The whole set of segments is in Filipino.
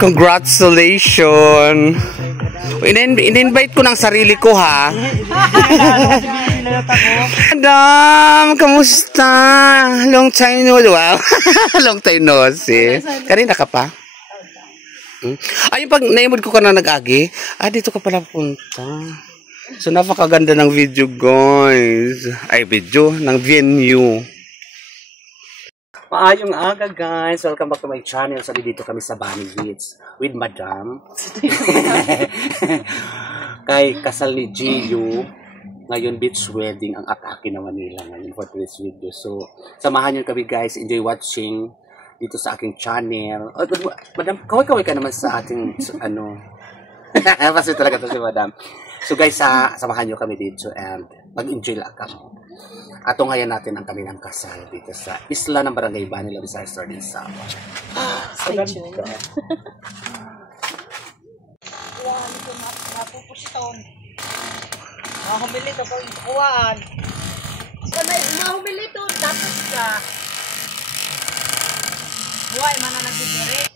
Congratulations! In-invite ko ng sarili ko, ha? Madam, kamusta? Long time no, wow. Long time no see. Kanina ka pa? Ay, pag naimod ko ka na nag-agi, dito ka pala punta. So, napakaganda ng video, guys. Ay, video ng venue. Maayong aga, guys. Welcome back to my channel. So, dito kami sa Bunny Beach with Madam. Kay kasal ni Gio. Ngayon, beach wedding ang atake na Manila ngayon for this video. So, samahan nyo kami, guys. Enjoy watching dito sa aking channel. Oh, Madam, kaway-kaway ka naman sa ating, ano. Kasi talaga to si Madam. So, guys, samahan nyo kami dito and mag-enjoy lang kami. Atunghayan natin ang kanilang kasal dito sa isla ng Barangay Bani, Labisar, Northern Samar. Stay tuned. Napupuston. Mahumili ka po yung kuwan. Mahumili ito, dapat ka. Buhay, mana nag-direct.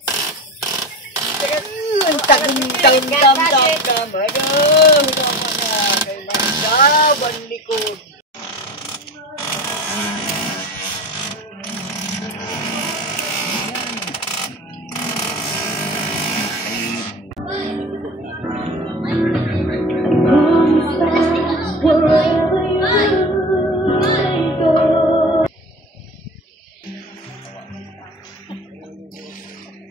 Likod.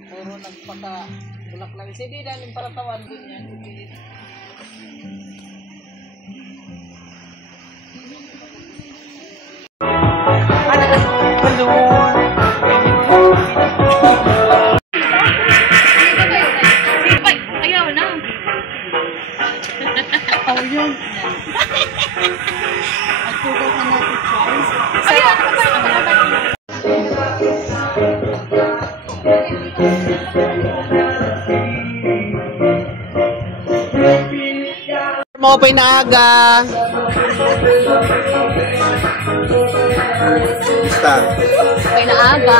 Puro nagpaka-bulak lang. Hindi namin para tawan din yan. Ayaw na. Oh, yun. Agtugaw ka natin, Charles. Ayaw na ba? Open na aga. Open na aga.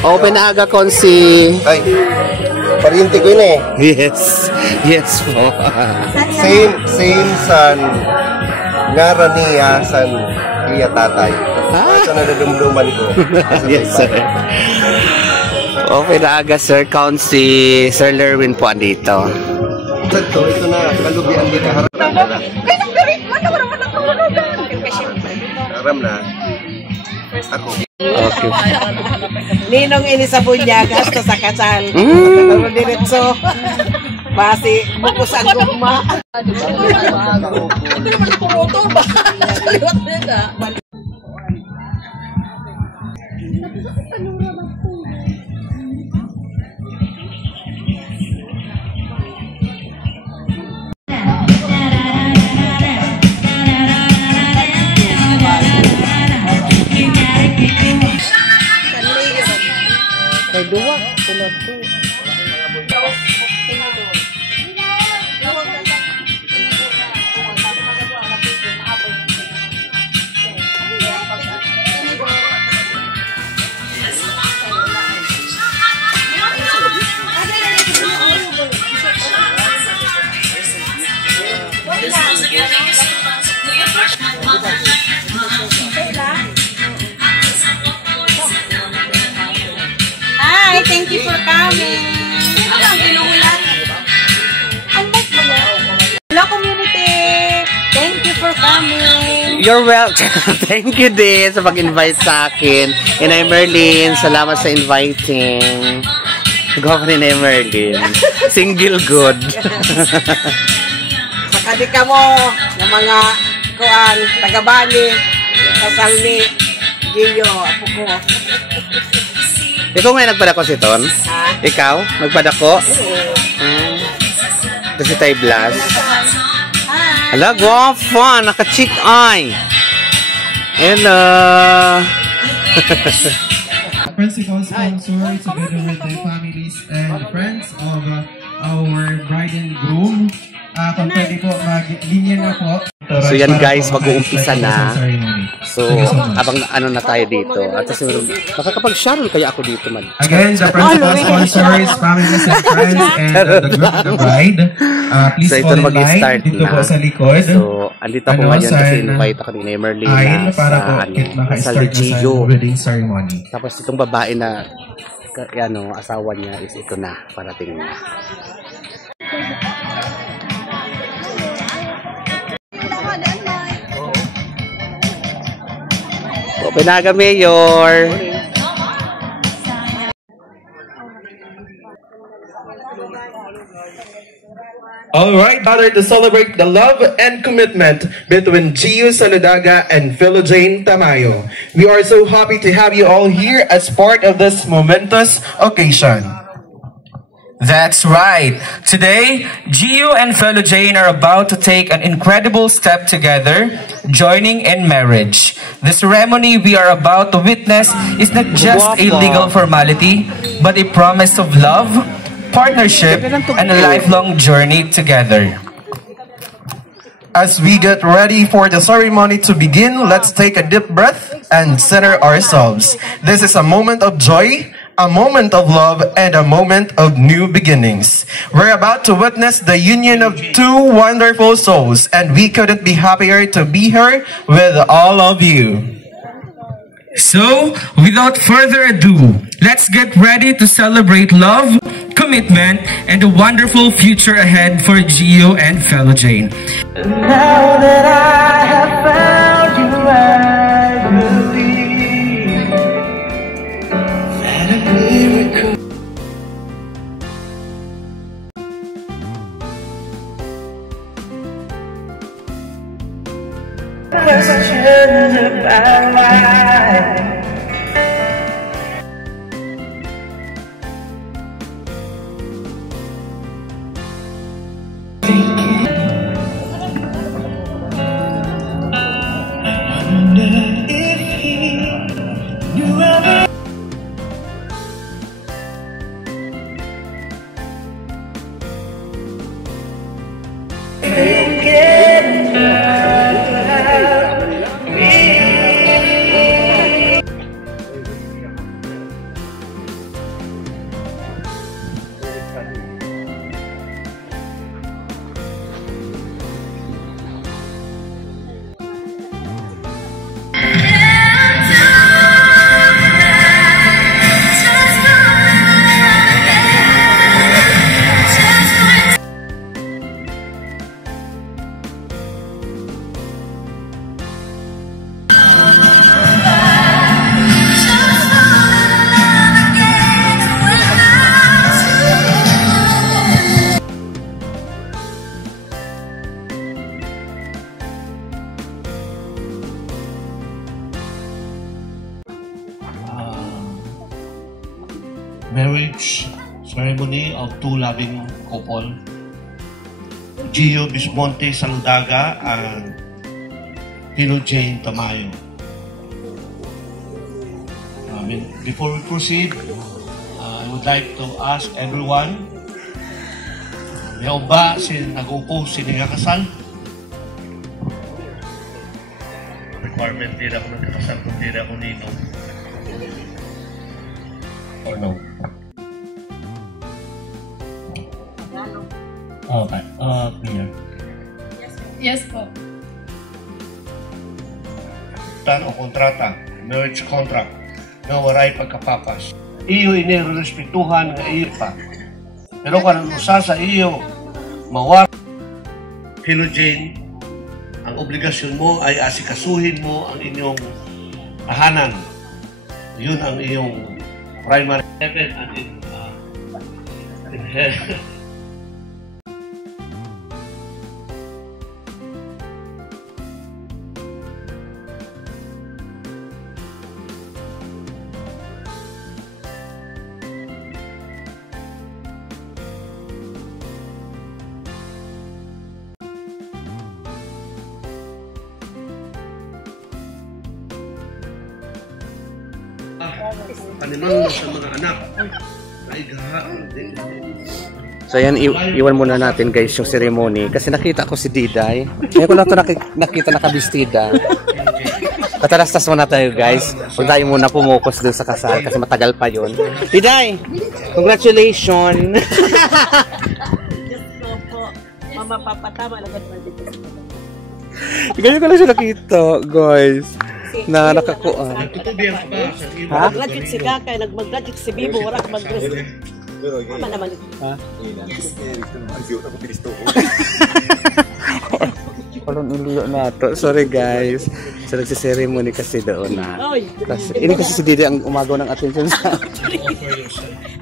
Open na aga, Konsi. Ay, pariente ko yun eh. Yes. Yes po. Same san Narania san iya tatay. Sa nadadumduman ko. Yes, sir. Open na aga, Sir Konsi. Sir Lerwin po andito. Ito na, kalubian kita harap na. Haram na. Ako. Okay. Ninong ini sa bunyag hasta sa kasal. Pero diretso. Basi, bukos ang gugma. Hindi naman pumotor ba? Kaliwat na. Dua, tulad ko. Hi, thank you for coming. Hello, community. Thank you for coming. You're welcome. Thank you din sa pag-invite sa akin. Inay Merlin, salamat sa inviting. Go rin, Inay Merlin. Single good. Sakadi ka mo ng mga kuan, taga-Bani, kasal ni Gio, apo ko. Ikaw ngayon nagpadako si Ton? Ha? Ikaw? Nagpadako? Ito si Tay Blas. Hala, guwapo! Naka-chick eye! Hello! Principal sponsor together with the families and friends of our bride and groom. kung pwede po, mag-linya na po. So yan guys, mag-uumpisa na. So, abang ano na tayo dito. At makakapag-shuttle kaya ako dito man. Again, the principal sponsors, families and friends, and the group of the bride. Please So ito fall na in line mag-start dito na. po sa likod. So, andito ako ngayon kasi invite ako ni Merlina para po sa maka-start na sa wedding ceremony. Tapos itong babae na asawa niya is ito na, parating na. Pinaga Mayor. Alright, father, to celebrate the love and commitment between Gio Saludaga and Philo Jane Tamayo. We are so happy to have you all here as part of this momentous occasion. That's right. Today, Gio and Philo Jane are about to take an incredible step together, joining in marriage. The ceremony we are about to witness is not just a legal formality, but a promise of love, partnership, and a lifelong journey together. As we get ready for the ceremony to begin, let's take a deep breath and center ourselves. This is a moment of joy, a moment of love, and a moment of new beginnings. We're about to witness the union of two wonderful souls, and we couldn't be happier to be here with all of you. So, without further ado, let's get ready to celebrate love, commitment, and a wonderful future ahead for Gio and Philo Jane. Now that I have found you, I believe that a miracle. Questions about life. Marriage ceremony of two loving couple, Gio Bismonte Saludaga and Philo Jane Tamayo. Before we proceed, I would like to ask everyone, yaw ba nag-upo sila kasal? Requirement din ako nagkakasal kung din ako ninong. Or no? Okay, clear. Yes po. Tan o kontrata, marriage contract, na waray pagkapapas. Iyo inirespetuhan nga iyo pa. Pero kung usa sa iyo, mawar, Philo Jane, ang obligasyon mo ay asikasuhin mo ang inyong tahanan. Yun ang iyong primary heaven and in hell. Panimang sa mga anak ay gahaan din. So ayan, iwan muna natin guys yung ceremony kasi nakita ko si Diday. Ngayon ko na ito nakita nakabistida. Katalastas muna tayo guys. Huwag tayo muna pumukus dun sa kasal kasi matagal pa yun. Diday! Congratulations! Mama, papa, tama lang dito. Ganyan ko lang siya nakita guys. Na nakakuan. Ha? Nag-magic si Gakay, nag-magic si Bibo, wala ka mag-dress. Tama naman. Ha? Walang iliyo na to. Sorry guys. So nagsiseremony kasi doon na. Kasi, ini kasi si Didi ang umagaw ng attention sa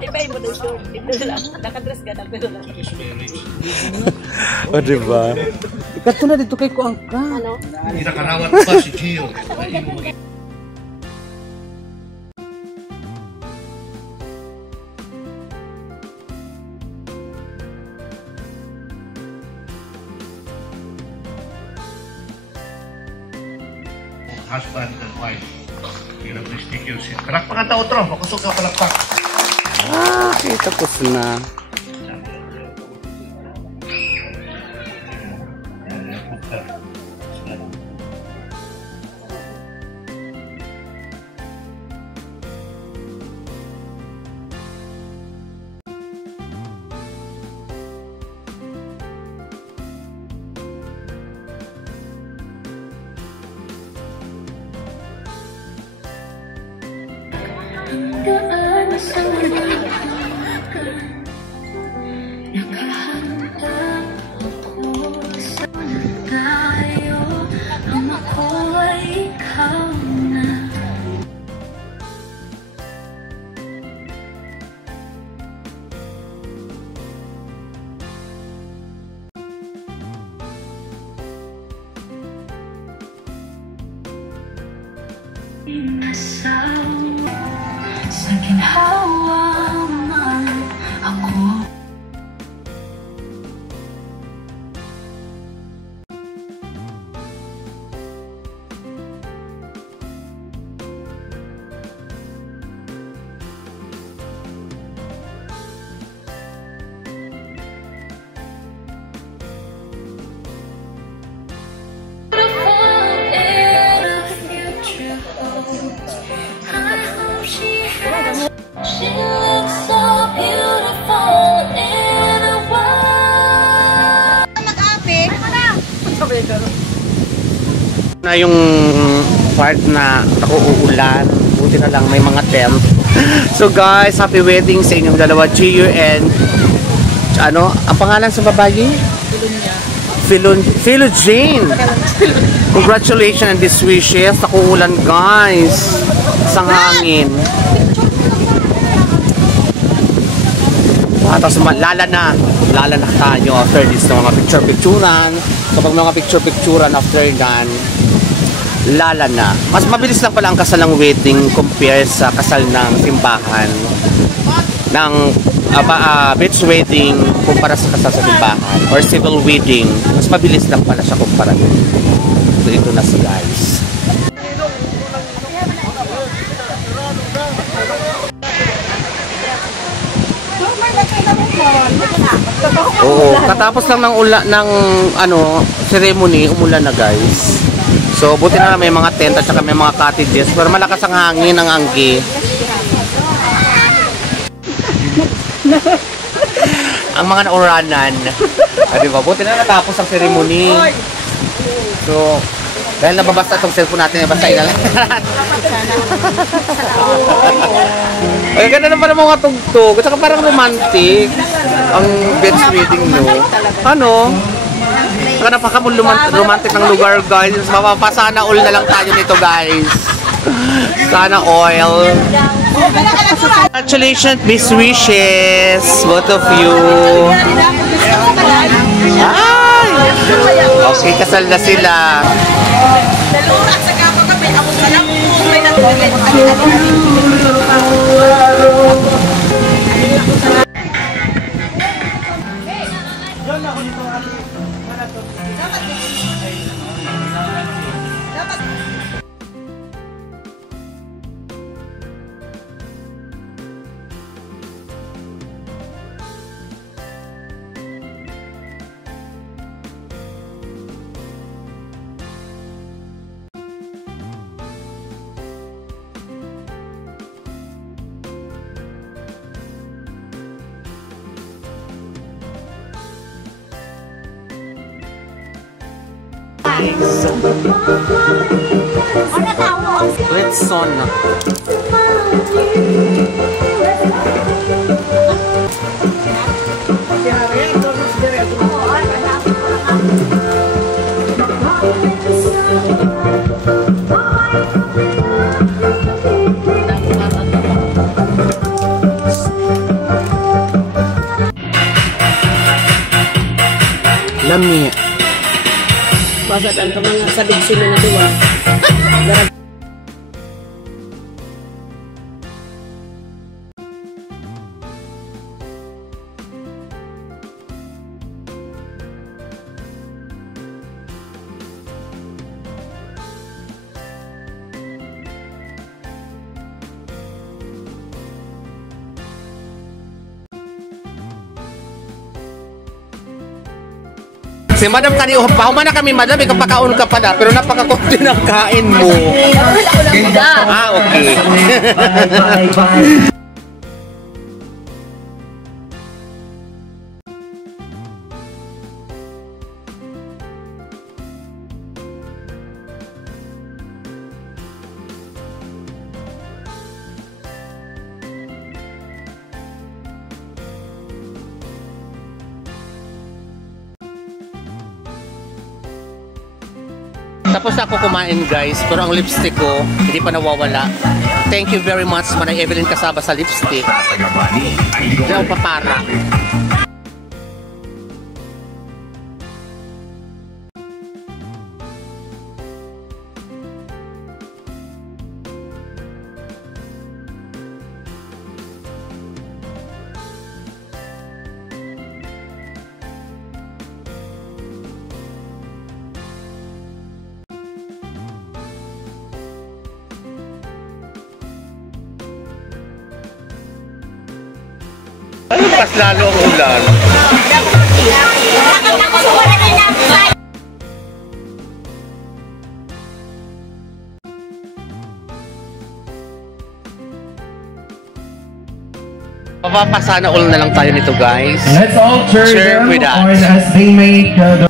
Iba mo na show. Nakadress ka na pero lang. O diba? Ikato na dito kay ko angka. Ano? Hindi nakarawat pa si Gio. Husband and wife. Yung nag-stick yun siya. Palakpakan tao tro. Makusog ka palakpak. Ah, okay, tapos na. Sa ginhawa man ako. She looks so beautiful in a world. Na yung part na ako uulan, buti na lang may mga tent. So guys, happy wedding sa inyong dalawa, Gio and ano, ang pangalan sa babae? Philo Jane. Congratulations and best wishes. Ako ulan guys. Sa hangin. Tapos lala na tayo after this ng mga picture-picturan. So pag mga picture-picturan after gan, lala na. Mas mabilis lang pala ang kasal ng wedding compare sa kasal ng simbahan. Ng beach wedding kumpara sa kasal sa simbahan or civil wedding. Mas mabilis lang pala siya kumpara. So ito na si guys. Oo, katapos lang ng ceremony, umulan na guys. So buti na may mga tent at saka may mga cottages, pero malakas ang hangin ng anggi. Ang mga nauranan. Di ba? Buti na natapos ang ceremony. So dahil nababasta itong cellphone natin, nabasain na lang. Ay, ganda naman ang mga tugtog. At saka parang romantic ang beach wedding nyo. Ano? Saka napaka-romantic ng lugar, guys. Mapapasana all na lang tayo nito, guys. Sana oil. Congratulations, best wishes, both of you. Ay! Okay, kasal na sila. Nalurak sa kapag may ako sa lang po. May Retson. Lami. Basad ang mga sabig sila na duwa. Si Madam kanina, pahuman na kami Madam, ikapakaon ka pa na, pero napakakunti ng kain mo. Ah, okay. Tapos ako kumain guys, pero ang lipstick ko hindi pa nawawala. Thank you very much Manay Evelyn Kasaba sa lipstick. Hindi ako papara. Mas lalo ang ulan. Mapapasana all na lang tayo nito guys. Let's all cheer them with us. on as they make the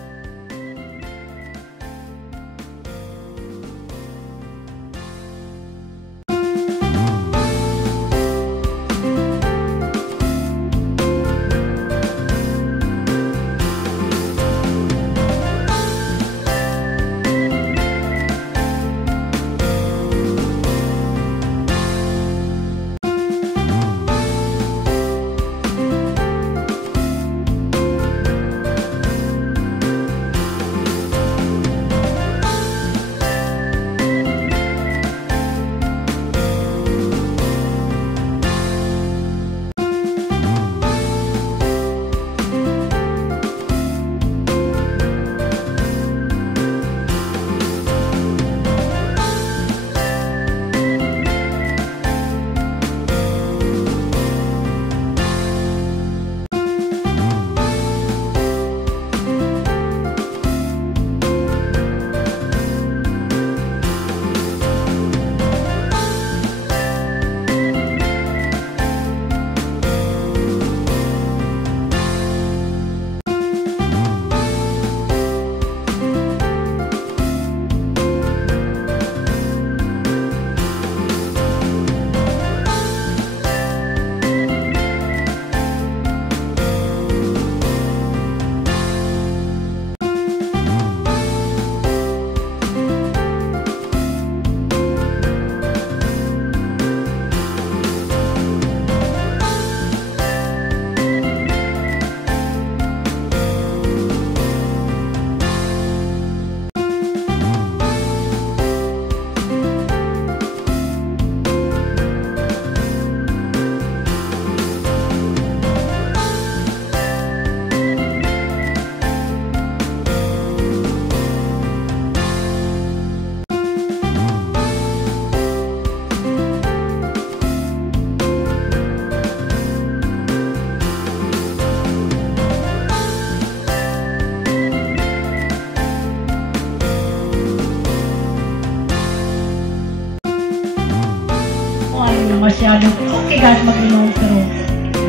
masyado. Okay guys, mag-inom pero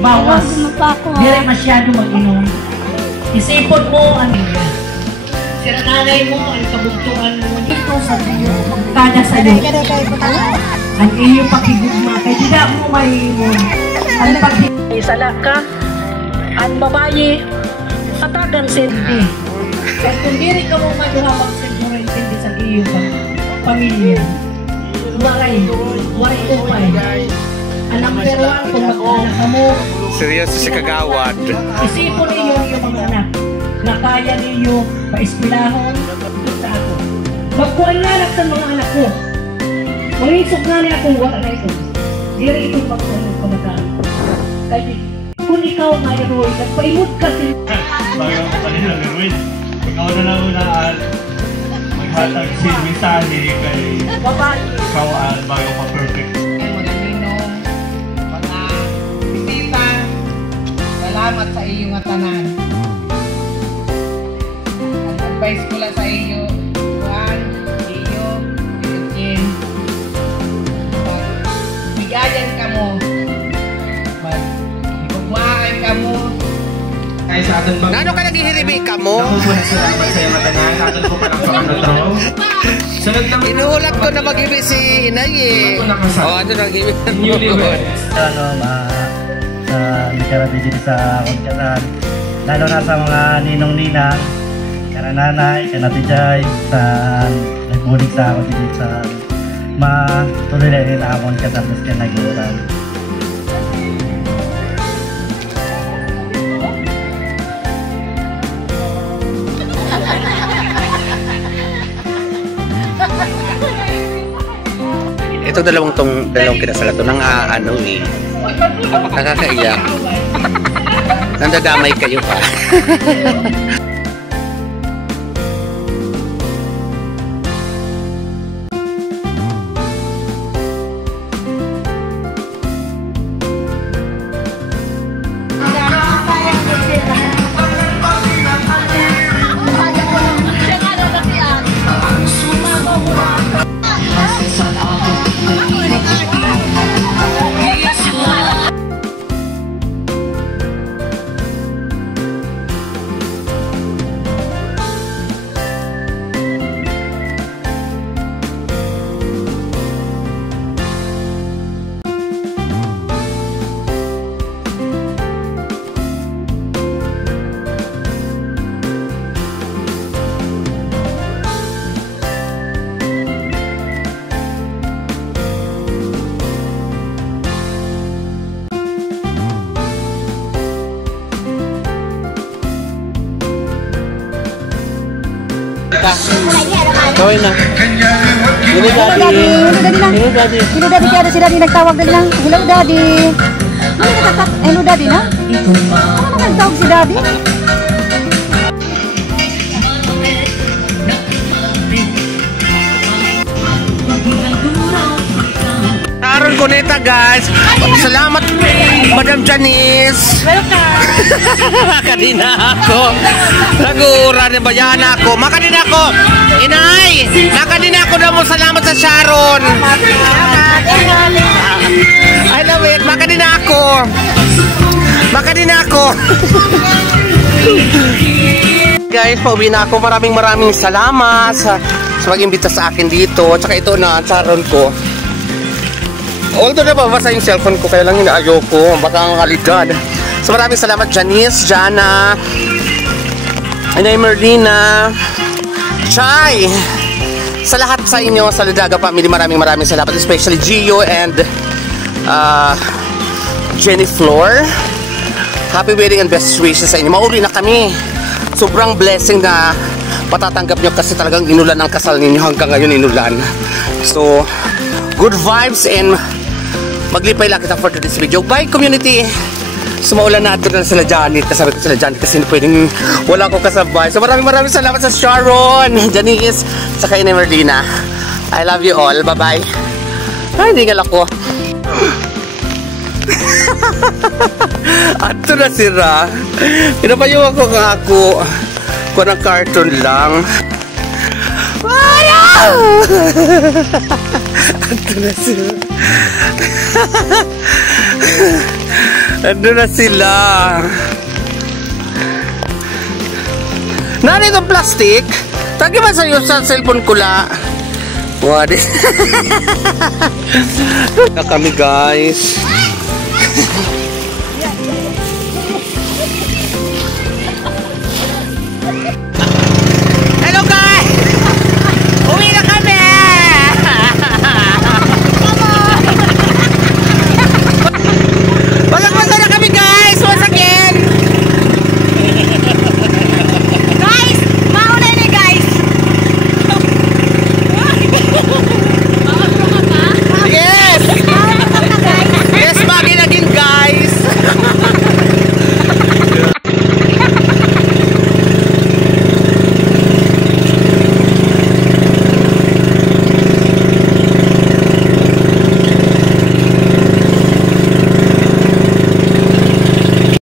bawas. Hindi rin masyado mag-inom. Isipon mo ang Sira nanay mo, ang kabugtuan mo. Ito sa iyo, kada sa iyo. Ang iyo pakigugma, kaya tidak mo mahimon. Ang pag-isala ka, ang babae, katagan sindi. Kaya kung diri ka mo maduhamang siguro intindi sa iyo pamilya. Waray upay. Anak peruan, kung mag-anak ka mo. Seryoso si Kagawad. Isipon niyo yung mga anak na kaya niyo pa-eskwelahon sa ako. Magkualanak sa mga anak ko. Mangisok na niya kung wala na ito. Diri itong magkualanak pamataan. Kaya kung ikaw nga heroin, nagpaimod ka sin... Bago ako kanina, heroin. Ikaw na lang unaan. Maghatag si mensahe kay Babae. ikaw bago pa perfect. Mga ninong, mga bisita, salamat sa iyong atanan. Ang advice ko lang sa iyo, Juan, iyo, Jen, bigayan ka mo, ibugmaan ka mo. Ay, sa atin bang... Nano ka naghihirimi ka mo? Ako po salamat sa iyo matanan. Sa atin po palang sa kanotro. Sunod naman... Inuulat ko na mag-ibig si Inay eh. Ano nag-ibig? Newlyweds. Sa therapy dito sa Konkasan, lalo na sa mga ninong-ninang, kana nanay, kana tijay, sa nagbulig sa ako dito sa matuloy na rin amon kasapos ka nag-iuran. Ito dalawang kinasala to nang ano eh. Nakakaiyak. Nandadamay kayo pa. Gawin na. Hello, Daddy. Hello, Daddy. Hello, Daddy. Kaya si Daddy nagtawag na lang. Hello, Daddy. Hello, Daddy na? Ano na nagtawag si Daddy? Aaron Cuneta, guys. Salamat, Madam Janice. Welcome. Kanina ako. Nag-uura ni Bayana ako. Makanina ako. Inay, makanina ako na mo. Salamat sa Sharon. I love it. Makanina ako. Makanina ako. Guys, pauwi na ako. Maraming salamat sa mag-imbita sa akin dito. Tsaka ito na, Sharon ko. Although nababasa yung cellphone ko, kaya lang inaayo ko. Baka ang kalidad. So maraming salamat, Janice, Jana, Inay Merlina, Chay. Sa lahat sa inyo, sa Lidaga family, maraming salamat. Especially Gio and Jenny Flor. Happy wedding and best wishes sa inyo. Mauli na kami. Sobrang blessing na patatanggap nyo kasi talagang inulan ang kasal ninyo. Hanggang ngayon inulan. So, good vibes and maglipay lang kita for this video. Bye, community! Sumaulan na ito na sila Janet. Kasabi ko sila Janet kasi pwedeng wala ko kasabay. So maraming salamat sa Sharon, Janice, saka Inay Merlina. I love you all. Bye-bye. Ay, hindi nga lako. Ato na sira. Pinapayuwa ko nga ako. Kuha ng cartoon lang. Ato na sila. Ando na sila. Nani itong plastic? Tagi ba sa'yo sa cellphone ko la? Wadi. Na kami guys.